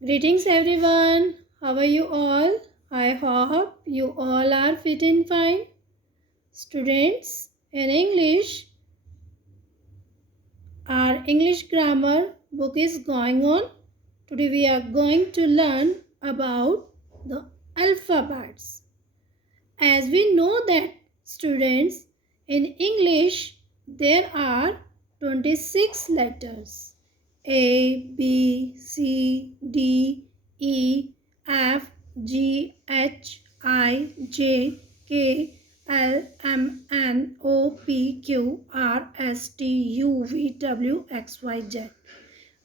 Greetings everyone. How are you all? I hope you all are fit and fine. Students, in English, our English grammar book is going on. Today we are going to learn about the alphabets. As we know that students, in English there are 26 letters. A, B, C, D, E, F, G, H, I, J, K, L, M, N, O, P, Q, R, S, T, U, V, W, X, Y, Z.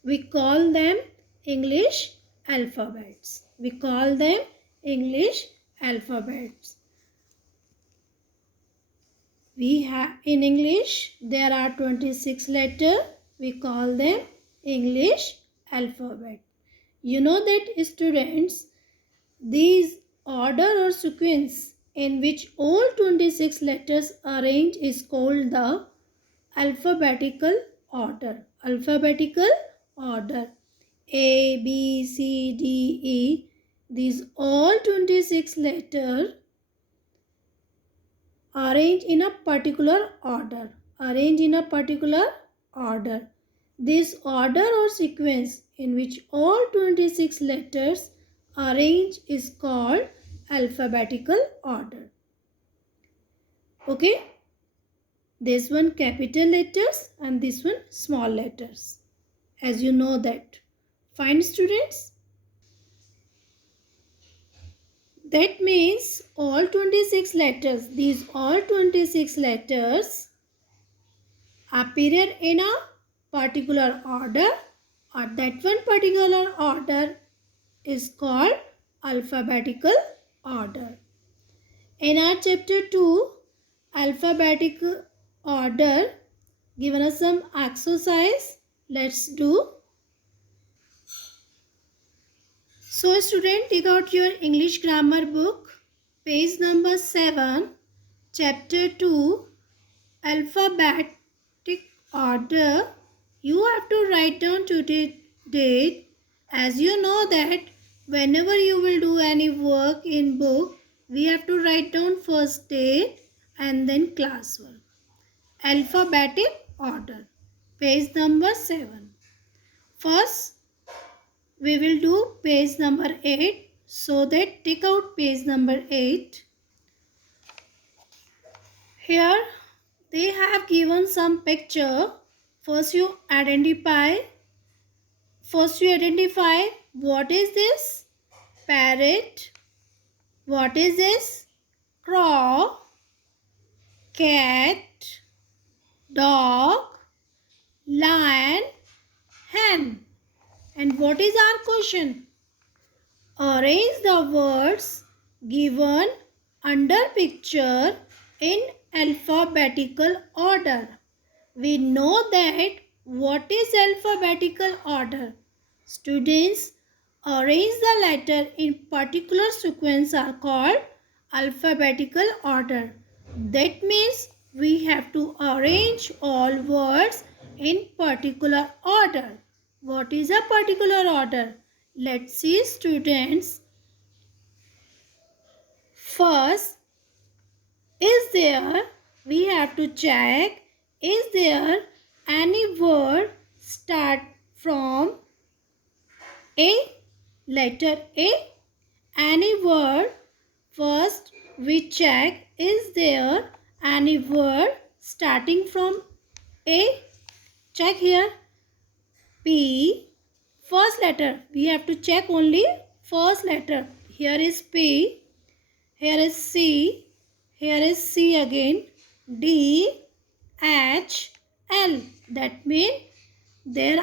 We call them English alphabets. We call them English alphabets. We have in English there are 26 letters. We call them English alphabet. You know that students, these order or sequence in which all 26 letters arrange is called the alphabetical order. Alphabetical order. A, B, C, D, E. These all 26 letters arrange in a particular order. Arrange in a particular order. This order or sequence in which all 26 letters arrange is called alphabetical order. Okay? This one capital letters and this one small letters. As you know that. Fine, students? That means all 26 letters, these all 26 letters appear in a particular order, or that one particular order is called alphabetical order. In our chapter 2, alphabetical order, given us some exercise. Let's do. So student, take out your English grammar book, page number 7, chapter 2, alphabetic order. You have to write down today's date. As you know that whenever you will do any work in book, we have to write down first date and then class work. Alphabetic order, page number 7. First, we will do page number 8. So that take out page number 8. Here they have given some picture. First you identify what is this? Parrot. What is this? Crow. Cat. Dog. Lion. Hen. And what is our question? Arrange the words given under picture in alphabetical order. We know that what is alphabetical order. Students, arrange the letter in particular sequence are called alphabetical order. That means we have to arrange all words in particular order. What is a particular order? Let's see, students. First, we have to check, is there any word start from A? Letter A. Any word? First, we check, is there any word starting from A? Check here. P. First letter. We have to check only first letter. Here is P. Here is C. Here is C again. D. H. L. That means there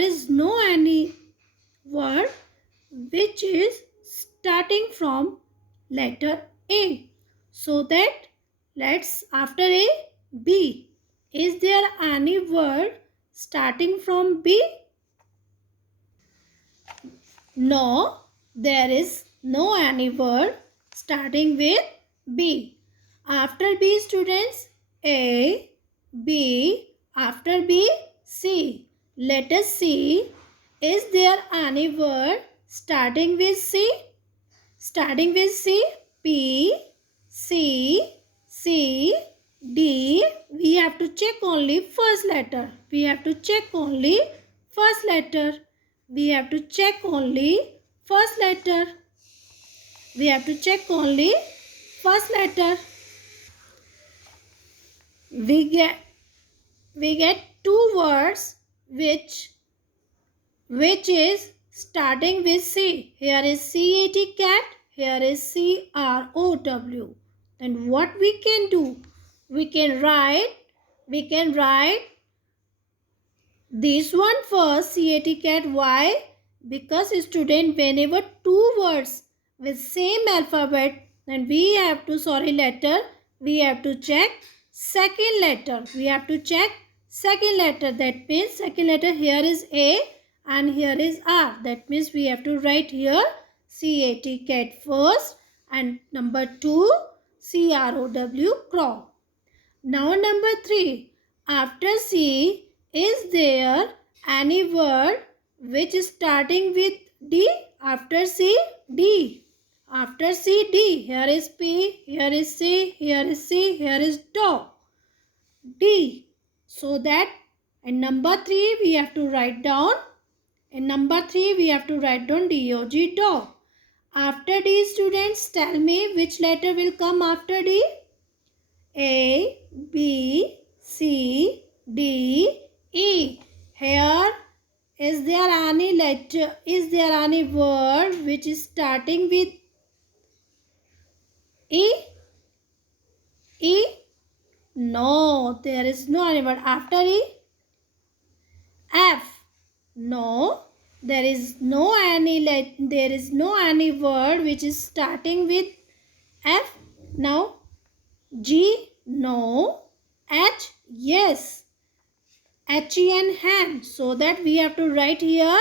is no any word which is starting from letter A. So that let's after A, B. Is there any word starting from B? No, there is no any word starting with B. After B, students, A, B, after B, C. Let us see, Is there any word starting with C? Starting with C, P, C, C, D. We have to check only first letter. We have to check only first letter. We have to check only first letter. We have to check only first letter. We get two words which is starting with C. Here is CAT, cat. Here is CROW. Then what we can do? We can write this one first, CAT, cat. Why? Because student, whenever two words with same alphabet, then we have to, letter, we have to check second letter. We have to check second letter. That means second letter, here is A and here is R. That means we have to write here CAT, cat first, and number 2 CROW, crow. Now number 3. After C, is there any word which is starting with D? After C, D. After C, D. Here is P, here is C, here is C, here is dog. D. So that in number 3 we have to write down. In number 3 we have to write down DOG, dog. After D, students, tell me which letter will come after D? A, B, C, D, E. Here, is there any letter, is there any word which is starting with E? E? No, there is no any word. After E? F. No, there is no any word which is starting with F. Now, G, no. H, yes. HEN, hand. So that we have to write here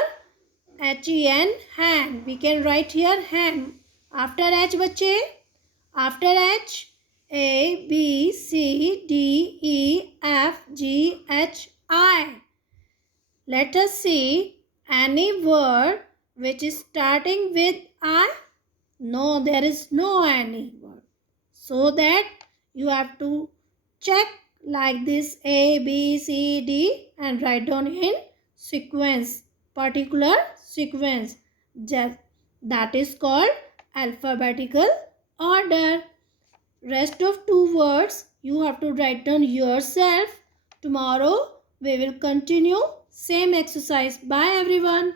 HEN, hand. We can write here hand. After H, bache. After H, A, B, C, D, E, F, G, H, I. Let us see any word which is starting with I. No, there is no any word. So that you have to check like this A, B, C, D and write down in sequence, particular sequence. That is called alphabetical order. Rest of two words you have to write down yourself. Tomorrow we will continue same exercise. Bye everyone.